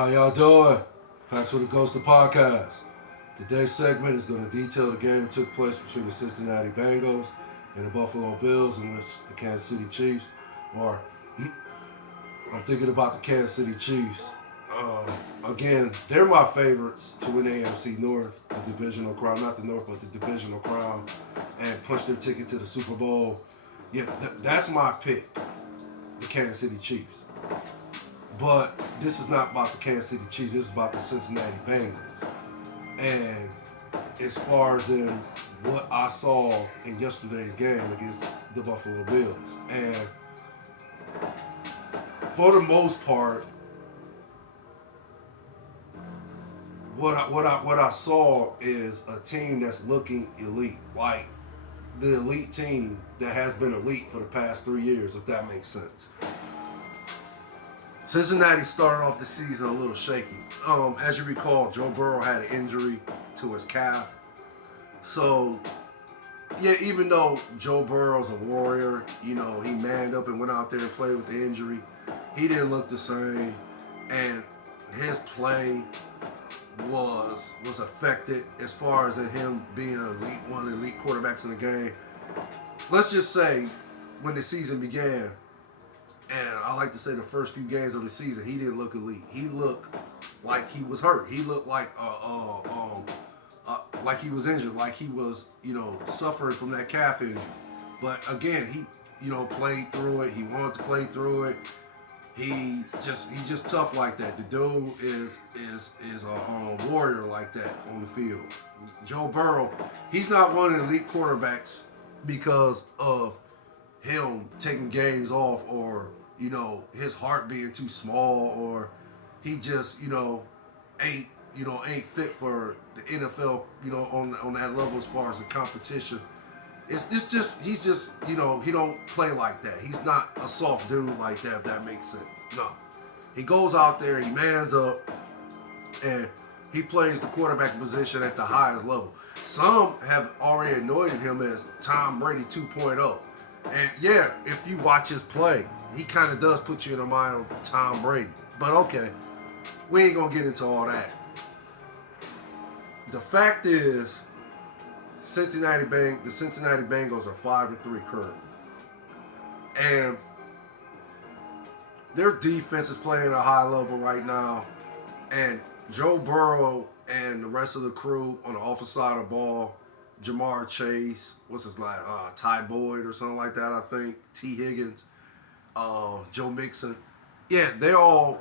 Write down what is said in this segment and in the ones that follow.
How y'all doing? Facts for the Ghost of Podcast. Today's segment is going to detail the game that took place between the Cincinnati Bengals and the Buffalo Bills, in which the Kansas City Chiefs, or I'm thinking about the Kansas City Chiefs. Again, they're my favorites to win the AFC North, the divisional crown, not the North, but the divisional crown, and punch their ticket to the Super Bowl. Yeah, that's my pick, the Kansas City Chiefs. But this is not about the Kansas City Chiefs. This is about the Cincinnati Bengals. And as far as in what I saw in yesterday's game against the Buffalo Bills, and for the most part, what I saw is a team that's looking elite, like the elite team that has been elite for the past 3 years, if that makes sense. Cincinnati started off the season a little shaky. As you recall, Joe Burrow had an injury to his calf. So, yeah, even though Joe Burrow's a warrior, he manned up and went out there and played with the injury, he didn't look the same. And his play was affected as far as him being one of the elite quarterbacks in the game. Let's just say when the season began, and I like to say the first few games of the season, he didn't look elite. He looked like he was hurt. He looked like he was injured, like he was, suffering from that calf injury. But again, he, played through it. He wanted to play through it. He's just tough like that. The dude is a warrior like that on the field. Joe Burrow, he's not one of the elite quarterbacks because of him taking games off, or his heart being too small, or he just ain't fit for the NFL on that level as far as the competition. He's just he don't play like that. He's not a soft dude like that, if that makes sense. No, he goes out there, he mans up, and he plays the quarterback position at the highest level. Some have already anointed him as Tom Brady 2.0. And yeah, if you watch his play, he kind of does put you in the mind of Tom Brady. But okay, we ain't gonna get into all that. The fact is, the Cincinnati Bengals are 5-3 currently, and their defense is playing at a high level right now. And Joe Burrow and the rest of the crew on the offensive side of the ball, Jamar Chase, Ty Boyd or something like that, I think, T. Higgins, Joe Mixon. Yeah, they're all,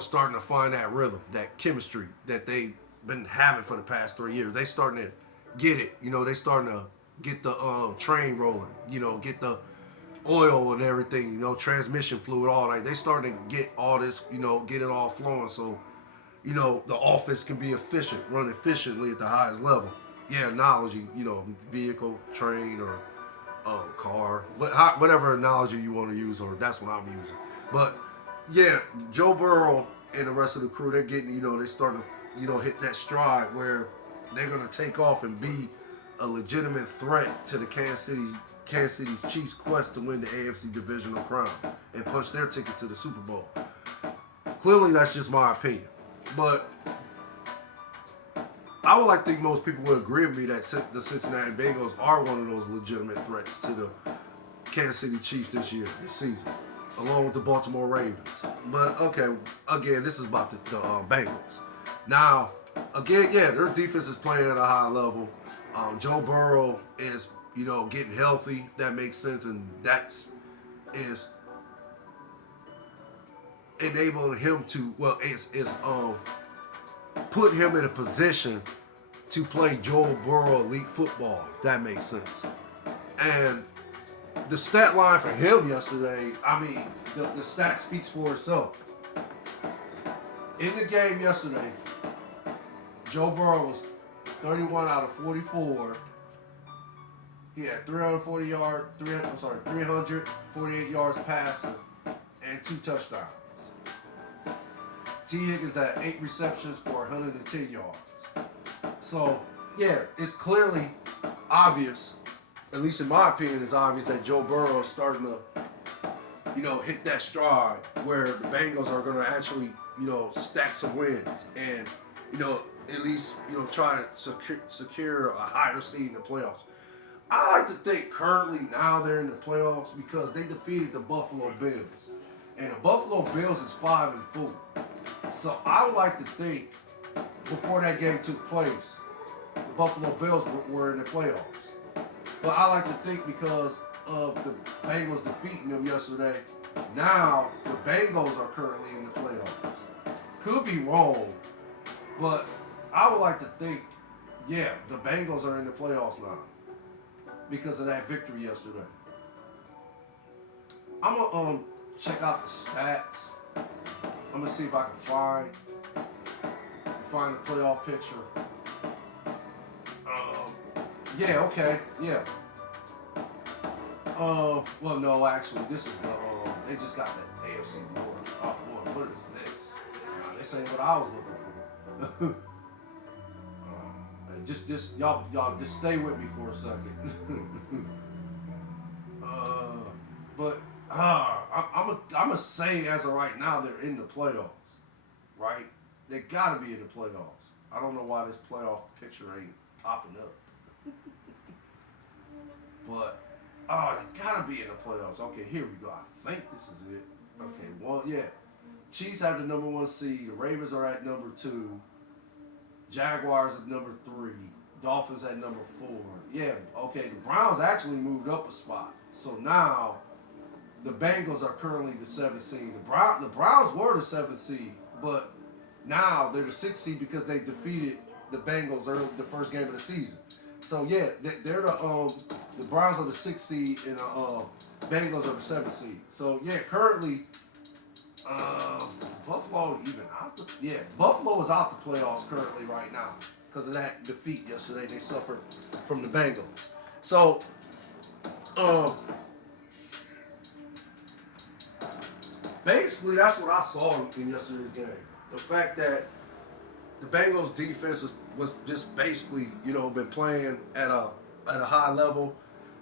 starting to find that rhythm, that chemistry that they've been having for the past 3 years. They starting to get it. They starting to get the train rolling, get the oil and everything, transmission fluid, all that. They starting to get all this, get it all flowing so, the offense can be efficient, run efficiently at the highest level. Yeah, analogy, vehicle, train, or car, but whatever analogy you want to use, or that's what I'm using. But yeah, Joe Burrow and the rest of the crew, they're getting, they're starting to, hit that stride where they're gonna take off and be a legitimate threat to the Kansas City Chiefs' quest to win the AFC divisional crown and punch their ticket to the Super Bowl. Clearly, that's just my opinion, but I would like to think most people would agree with me that the Cincinnati Bengals are one of those legitimate threats to the Kansas City Chiefs this season, along with the Baltimore Ravens. But okay, again, this is about the Bengals. Now, again, yeah, their defense is playing at a high level. Joe Burrow is, getting healthy, if that makes sense, and is enabling him to, put him in a position to play Joe Burrow elite football, if that makes sense. And the stat line for him yesterday, the stat speaks for itself. In the game yesterday, Joe Burrow was 31 out of 44. He had 348 yards passing and 2 touchdowns. T. Higgins had 8 receptions for 110 yards. So, yeah, it's clearly obvious, at least in my opinion, it's obvious that Joe Burrow is starting to hit that stride where the Bengals are going to actually, stack some wins and, at least, try to secure a higher seed in the playoffs. I like to think currently now they're in the playoffs because they defeated the Buffalo Bills. And the Buffalo Bills is 5-4. So I would like to think before that game took place, the Buffalo Bills were in the playoffs. But I like to think because of the Bengals defeating them yesterday, now the Bengals are currently in the playoffs. Could be wrong, but I would like to think, yeah, the Bengals are in the playoffs now because of that victory yesterday. I'm gonna check out the stats. I'm gonna see if I can find the playoff picture. Yeah, okay, yeah. Well, no, actually, this is the they just got the AFC North. Oh boy, what is this? This ain't what I was looking for. Just y'all just stay with me for a second. But I'm gonna say as of right now they're in the playoffs, right? They gotta be in the playoffs. I don't know why this playoff picture ain't popping up. But they gotta be in the playoffs. Okay, here we go. I think this is it. Okay, well, yeah. Chiefs have the number 1 seed. The Ravens are at number 2. Jaguars at number 3. Dolphins at number 4. Yeah, okay. The Browns actually moved up a spot. So now the Bengals are currently the 7th seed. The Browns were the 7th seed, but now they're the 6th seed because they defeated the Bengals early the first game of the season. So yeah, they're the Browns are the 6th seed and the Bengals are the 7th seed. So yeah, currently Buffalo Buffalo is out the playoffs currently right now because of that defeat yesterday they suffered from the Bengals. So basically that's what I saw in yesterday's game. The fact that the Bengals defense was just basically, been playing at a high level.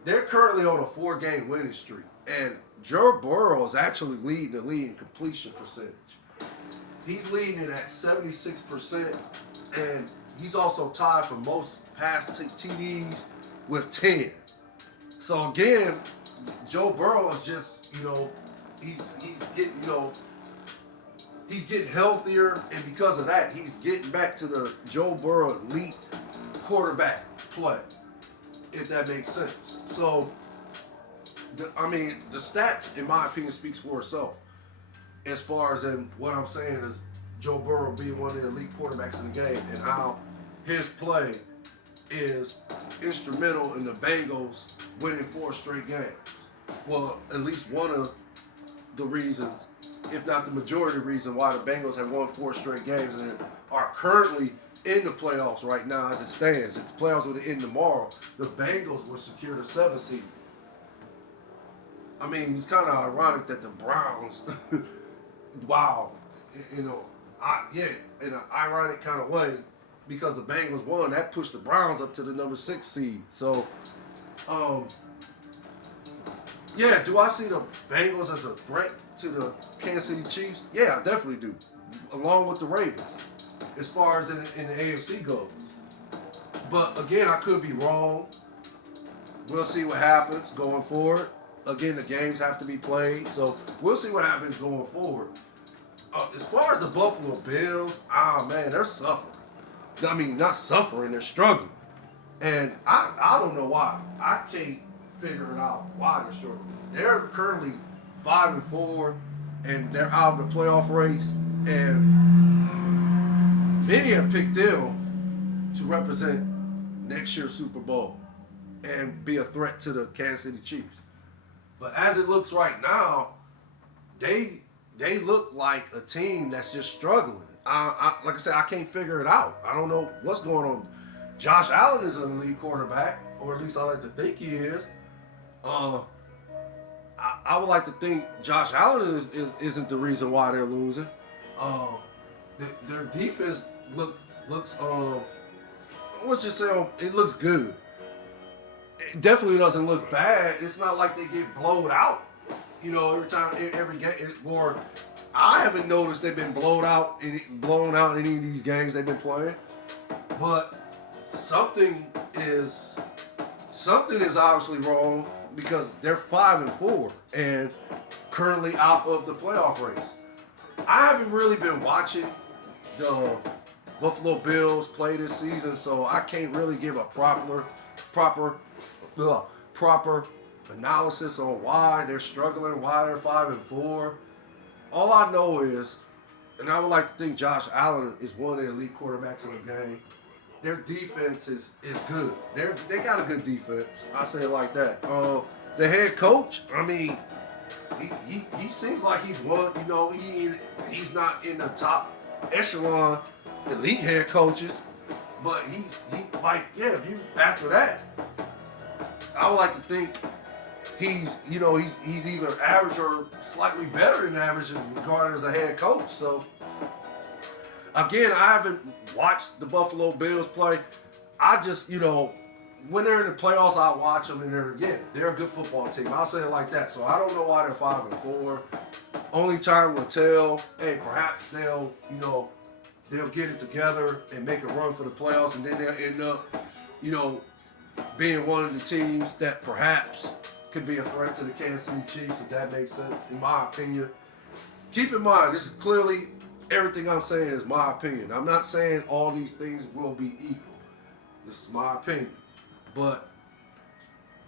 They're currently on a 4-game winning streak. And Joe Burrow is actually leading the league in completion percentage. He's leading it at 76%, and he's also tied for most pass TDs with 10. So again, Joe Burrow is just, he's getting, he's getting healthier, and because of that, he's getting back to the Joe Burrow elite quarterback play, if that makes sense. So, the stats, in my opinion, speaks for itself. As far as in what I'm saying is Joe Burrow being one of the elite quarterbacks in the game and how his play is instrumental in the Bengals winning 4 straight games. Well, at least one of the reasons, if not the majority of the reason why the Bengals have won 4 straight games and are currently in the playoffs right now as it stands. If the playoffs were to end tomorrow, the Bengals would secure the 7th seed. I mean, it's kind of ironic that the Browns, wow, in an ironic kind of way, because the Bengals won, that pushed the Browns up to the number 6 seed. So, yeah, do I see the Bengals as a threat to the Kansas City Chiefs? Yeah, I definitely do, along with the Ravens, as far as in the AFC goes. But again, I could be wrong. We'll see what happens going forward. Again, the games have to be played, so we'll see what happens going forward. As far as the Buffalo Bills, man, they're suffering. I mean, not suffering, they're struggling. And I don't know why. I can't figure it out why they're struggling. They're currently 5-4, and they're out of the playoff race. And many have picked them to represent next year's Super Bowl and be a threat to the Kansas City Chiefs. But as it looks right now, they look like a team that's just struggling. Like I said, I can't figure it out. I don't know what's going on. Josh Allen is an elite quarterback, or at least I like to think he is. I would like to think Josh Allen isn't the reason why they're losing. Their defense looks let's just say it looks good. It definitely doesn't look bad. It's not like they get blowed out. every time, every game, or I haven't noticed they've been blown out in any of these games they've been playing. But something is obviously wrong because they're 5-4 and currently out of the playoff race. I haven't really been watching the Buffalo Bills play this season, so I can't really give a proper analysis on why they're struggling, why they're 5-4. All I know is, and I would like to think Josh Allen is one of the elite quarterbacks in the game. Their defense is good. They got a good defense. I say it like that. The head coach, I mean, he seems like he's one. He's not in the top echelon elite head coaches, but he's if you after that, I would like to think he's either average or slightly better than average regarded as a head coach. So again, I haven't watched the Buffalo Bills play. I just, when they're in the playoffs, I watch them, and they're a good football team. I'll say it like that. So I don't know why they're 5-4. Only time will tell. Hey, perhaps they'll get it together and make a run for the playoffs, and then they'll end up, being one of the teams that perhaps could be a threat to the Kansas City Chiefs, if that makes sense, in my opinion. Keep in mind, this is clearly everything I'm saying is my opinion. I'm not saying all these things will be equal. This is my opinion. But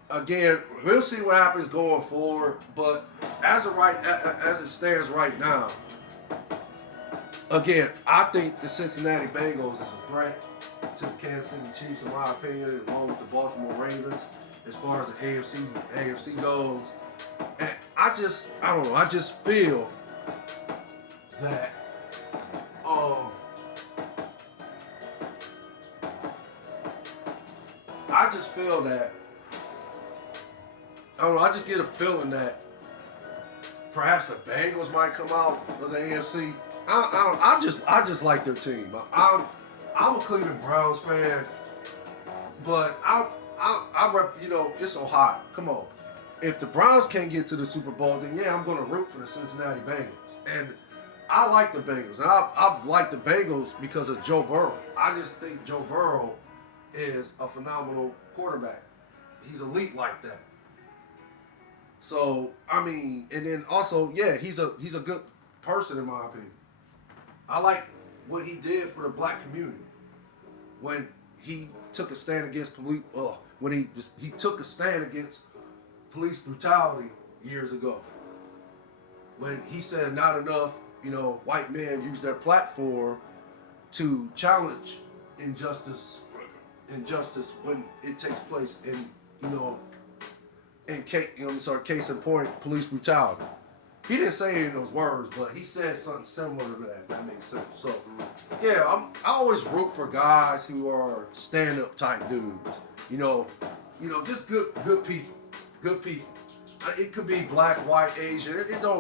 again, we'll see what happens going forward. But as it stands right now, again, I think the Cincinnati Bengals is a threat to the Kansas City Chiefs, in my opinion, along with the Baltimore Ravens, as far as the AFC goes. And I don't know. I just feel that I just get a feeling that perhaps the Bengals might come out of the AFC. I just like their team. I'm a Cleveland Browns fan, but it's Ohio. Come on. If the Browns can't get to the Super Bowl, then yeah, I'm going to root for the Cincinnati Bengals. And I like the Bengals. And I've liked the Bengals because of Joe Burrow. I just think Joe Burrow is a phenomenal quarterback. He's elite like that. So, I mean, and then also, yeah, he's a good person in my opinion. I like what he did for the black community when he took a stand against police. When he took a stand against police brutality years ago. When he said not enough, white men use their platform to challenge injustice when it takes place case in point, police brutality. He didn't say it in those words, but he said something similar to that, if that makes sense. So, yeah, I always root for guys who are stand-up type dudes. Just good people. Good people. It could be black, white, Asian. It don't